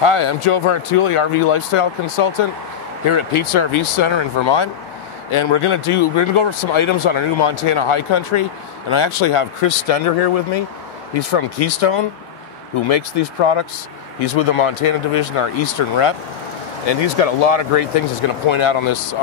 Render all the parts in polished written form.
Hi, I'm Joe Vartuli, RV lifestyle consultant here at Pete's RV Center in Vermont, and we're gonna go over some items on our new Montana High Country. And I actually have Chris Stender here with me. He's from Keystone, who makes these products. He's with the Montana division, our Eastern rep, and he's got a lot of great things he's going to point out on this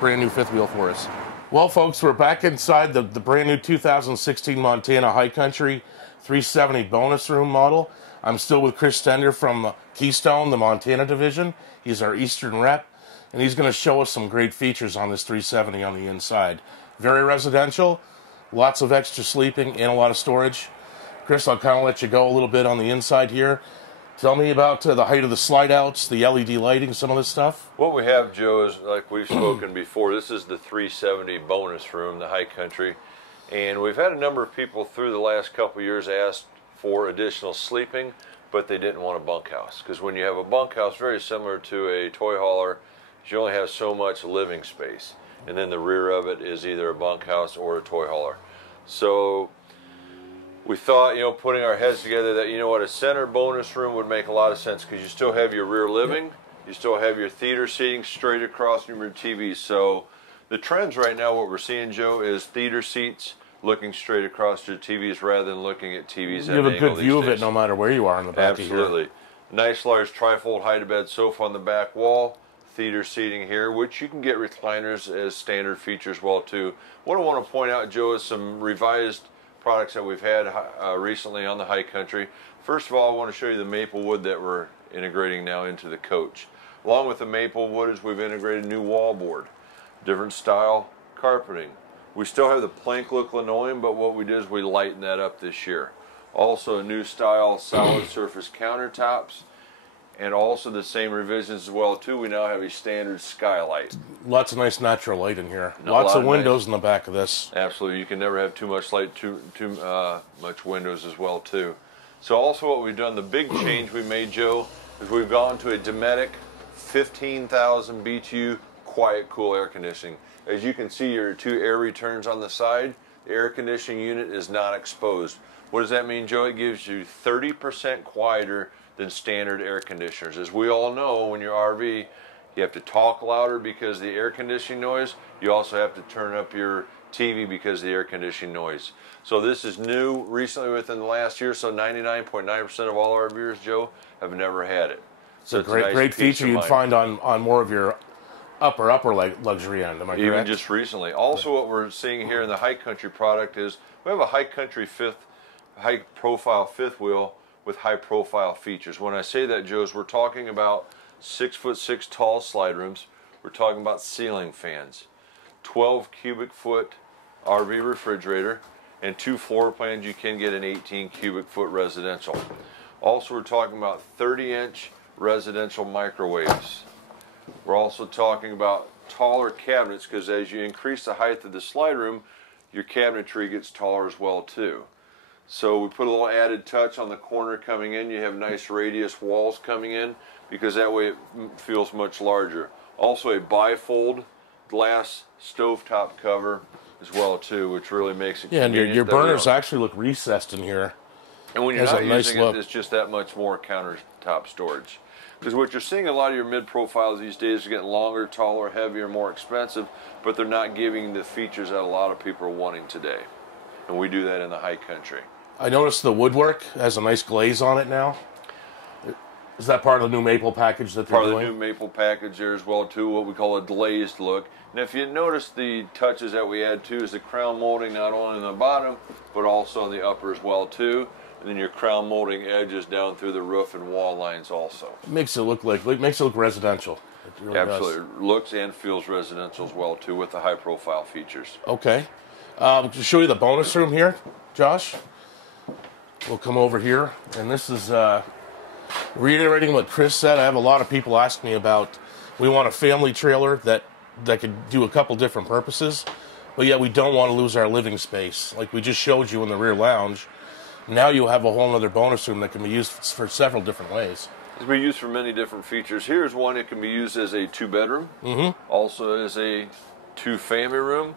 brand new fifth wheel for us. Well, folks, we're back inside the brand new 2016 Montana High Country 370 bonus room model. I'm still with Chris Stender from Keystone, the Montana division. He's our Eastern rep, and he's going to show us some great features on this 370 on the inside. Very residential, lots of extra sleeping, and a lot of storage. Chris, I'll kind of let you go a little bit on the inside here. Tell me about the height of the slide outs, the LED lighting, some of this stuff. What we have, Joe, is like we've spoken before, this is the 370 bonus room, the High Country. And we've had a number of people through the last couple of years ask for additional sleeping, but they didn't want a bunkhouse. Because when you have a bunkhouse, very similar to a toy hauler, you only have so much living space. And then the rear of it is either a bunkhouse or a toy hauler. So we thought, putting our heads together that, a center bonus room would make a lot of sense because you still have your rear living, you still have your theater seating straight across your TV. So the trends right now, what we're seeing, Joe, is theater seats looking straight across your TVs rather than looking at TVs. You have a good view of it no matter where you are in the back of here. Absolutely. Nice large trifold hide-to-bed sofa on the back wall. Theater seating here, which you can get recliners as standard features well too. What I want to point out, Joe, is some revised products that we've had recently on the High Country. First of all, I want to show you the maple wood that we're integrating now into the coach. Along with the maple wood is we've integrated new wallboard, different style carpeting. We still have the plank look linoleum, but what we did is we lightened that up this year. Also a new style solid surface countertops, and also the same revisions as well too. We now have a standard skylight. Lots of nice natural light in here. Lots of windows in the back of this. Absolutely, you can never have too much light, too much windows as well too. So also what we've done, the big change we made, Joe, is we've gone to a Dometic 15,000 BTU quiet cool air conditioning. As you can see, your two air returns on the side, the air conditioning unit is not exposed. What does that mean, Joe? It gives you 30% quieter than standard air conditioners. As we all know, when you're RV, you have to talk louder because of the air conditioning noise. You also have to turn up your TV because of the air conditioning noise. So this is new recently within the last year, so 99.9% of all RVers, Joe, have never had it. So it's a great feature you'd find on more of your upper luxury end, am I correct? Even just recently. Also what we're seeing here in the High Country product is we have a High Country high profile fifth wheel with high profile features. When I say that, Joe, we're talking about 6'6" tall slide rooms. We're talking about ceiling fans, 12 cubic foot RV refrigerator, and 2 floor plans. You can get an 18 cubic foot residential. Also, we're talking about 30-inch residential microwaves. We're also talking about taller cabinets because as you increase the height of the slide room, your cabinetry gets taller as well too. So we put a little added touch on the corner coming in. You have nice radius walls coming in because that way it feels much larger. Also a bifold glass stovetop cover as well too, which really makes it convenient. And your burners actually look recessed in here. And when you're not using it, it's just that much more countertop storage. Because what you're seeing, a lot of your mid-profiles these days are getting longer, taller, heavier, more expensive, but they're not giving the features that a lot of people are wanting today. And we do that in the High Country. I noticed the woodwork has a nice glaze on it now. Is that part of the new maple package that they're doing? Part of the new maple package there as well too, what we call a glazed look. And if you notice the touches that we add too is the crown molding not only on the bottom, but also on the upper as well too. And then your crown molding edges down through the roof and wall lines also. It makes it look residential. It really absolutely does. Looks and feels residential as well too with the high profile features. Okay. To show you the bonus room here, Josh. We'll come over here, and this is reiterating what Chris said. I have a lot of people ask me about, we want a family trailer that could do a couple different purposes, but yet we don't want to lose our living space. Like we just showed you in the rear lounge, now you have a whole other bonus room that can be used for several different ways. It can be used for many different features. Here's one, it can be used as a 2-bedroom, also as a 2-family room,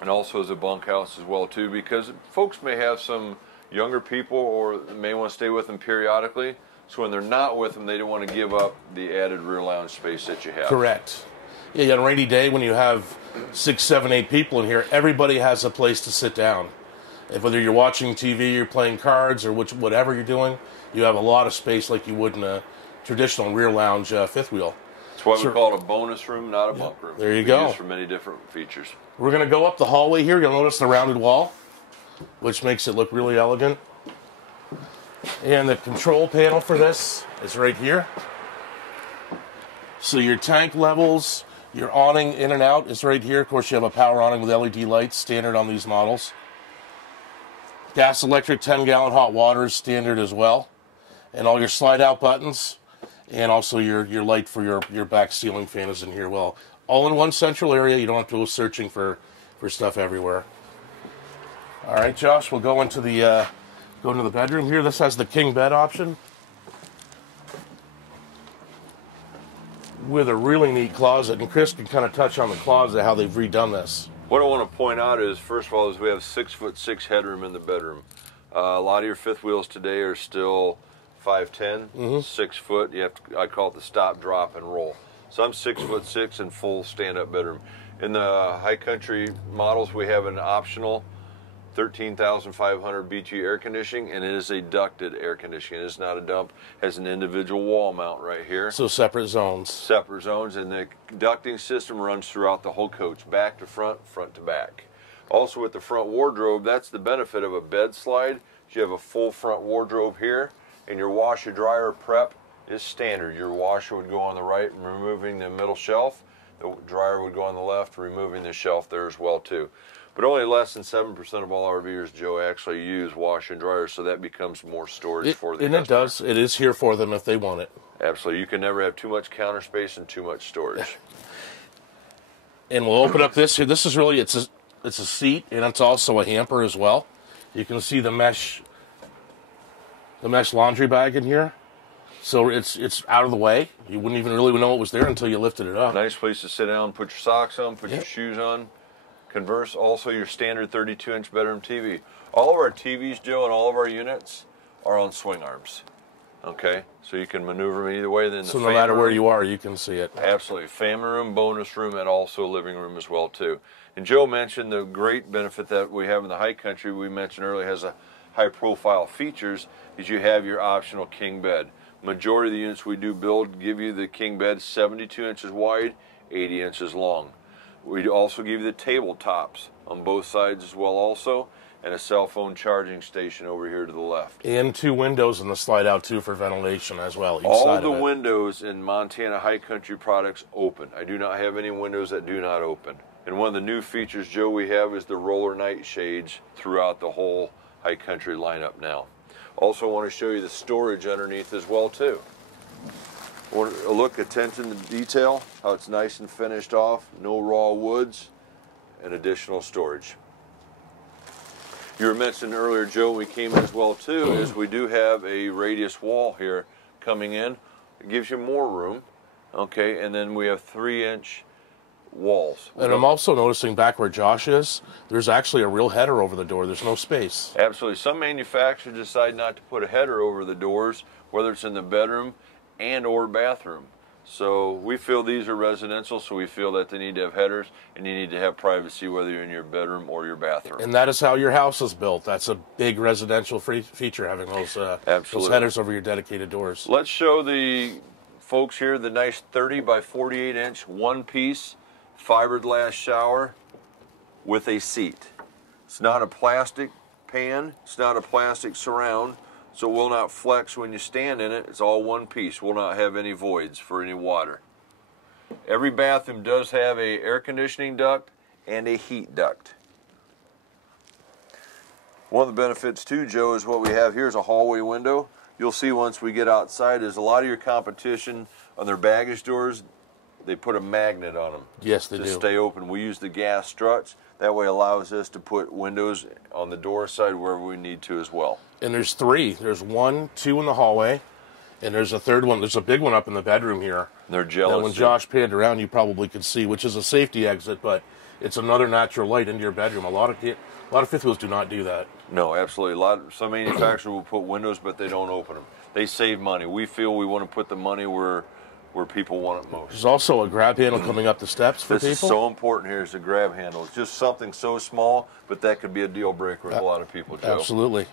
and also as a bunkhouse as well too, because folks may have some younger people or may want to stay with them periodically. So when they're not with them, they don't want to give up the added rear lounge space that you have. Correct. Yeah, on a rainy day when you have 6, 7, 8 people in here, everybody has a place to sit down. If whether you're watching TV, you're playing cards, or whatever you're doing, you have a lot of space like you would in a traditional rear lounge fifth wheel. That's why we call it a bonus room, not a bunk room. There you go. Used for many different features. We're going to go up the hallway here. You'll notice the rounded wall, which makes it look really elegant. And the control panel for this is right here. So your tank levels, your awning in and out is right here. Of course, you have a power awning with LED lights, standard on these models. Gas, electric, 10-gallon hot water is standard as well. And all your slide-out buttons, and also your light for your back ceiling fan is in here. Well, all in one central area. You don't have to go searching for stuff everywhere. All right, Josh, we'll go into the bedroom here. This has the king bed option with a really neat closet. And Chris can kind of touch on the closet, how they've redone this. What I want to point out is, first of all, is we have 6'6" headroom in the bedroom. A lot of your fifth wheels today are still 5'10", 6 foot. You have to, I call it the stop, drop, and roll. So I'm 6'6" in full stand-up bedroom. In the high country models, we have an optional 13,500 BTU air conditioning, and it is a ducted air conditioning. It is not a dump. It has an individual wall mount right here. So separate zones. Separate zones, and the ducting system runs throughout the whole coach, back to front, front to back. Also with the front wardrobe, that's the benefit of a bed slide. You have a full front wardrobe here, and your washer dryer prep is standard. Your washer would go on the right, removing the middle shelf. The dryer would go on the left, removing the shelf there as well too. But only less than 7% of all RVers, Joe, actually use washer and dryer, so that becomes more storage for the customer. It does. It is here for them if they want it. Absolutely. You can never have too much counter space and too much storage. And we'll open up this here. This is really, it's a seat, and it's also a hamper as well. You can see the mesh laundry bag in here. So it's out of the way. You wouldn't even really know it was there until you lifted it up. Nice place to sit down, put your socks on, put your shoes on. Converse, also your standard 32-inch bedroom TV. All of our TVs, Joe, and all of our units are on swing arms. Okay, so you can maneuver them either way. So no matter where you are, you can see it. Absolutely. Family room, bonus room, and also living room as well, too. And Joe mentioned the great benefit that we have in the high country, we mentioned earlier, has a high-profile features, is you have your optional king bed. Majority of the units we do build give you the king bed 72 inches wide, 80 inches long. We also give you the tabletops on both sides as well also, and a cell phone charging station over here to the left. And 2 windows in the slide out too for ventilation as well. All the windows in Montana high country products open. I do not have any windows that do not open. And one of the new features, Joe, we have is the roller night shades throughout the whole high country lineup now. Also want to show you the storage underneath as well too. A look, attention to detail, how it's nice and finished off, no raw woods, and additional storage. You were mentioning earlier, Joe, we came in as well too, is we do have a radius wall here coming in. It gives you more room, okay, and then we have 3-inch walls. And I'm also noticing back where Josh is, there's actually a real header over the door. There's no space. Absolutely. Some manufacturers decide not to put a header over the doors, whether it's in the bedroom and or bathroom. So we feel these are residential, so we feel that they need to have headers, and you need to have privacy whether you're in your bedroom or your bathroom. And that is how your house is built. That's a big residential feature, having those headers over your dedicated doors. Let's show the folks here the nice 30 by 48 inch one-piece fiberglass shower with a seat. It's not a plastic pan, it's not a plastic surround, so it will not flex when you stand in it. It's all one piece. Will not have any voids for any water. Every bathroom does have a air conditioning duct and a heat duct. One of the benefits too, Joe, is what we have here is a hallway window. You'll see once we get outside is a lot of your competition on their baggage doors, they put a magnet on them. Yes, they do. To stay open. We use the gas struts. That way allows us to put windows on the door side wherever we need to as well. And there's 3. There's 1, 2 in the hallway, And there's a third one. There's a big one up in the bedroom here. They're jealous. Now, when Josh panned around, you probably could see, which is a safety exit, but it's another natural light into your bedroom. A lot of fifth wheels do not do that. No, absolutely. Some manufacturers will put windows, but they don't open them. They save money. We feel we want to put the money where people want it most. There's also a grab handle coming up the steps for people. This is so important here is the grab handle. It's just something so small, but that could be a deal breaker with a lot of people, Joe. Absolutely.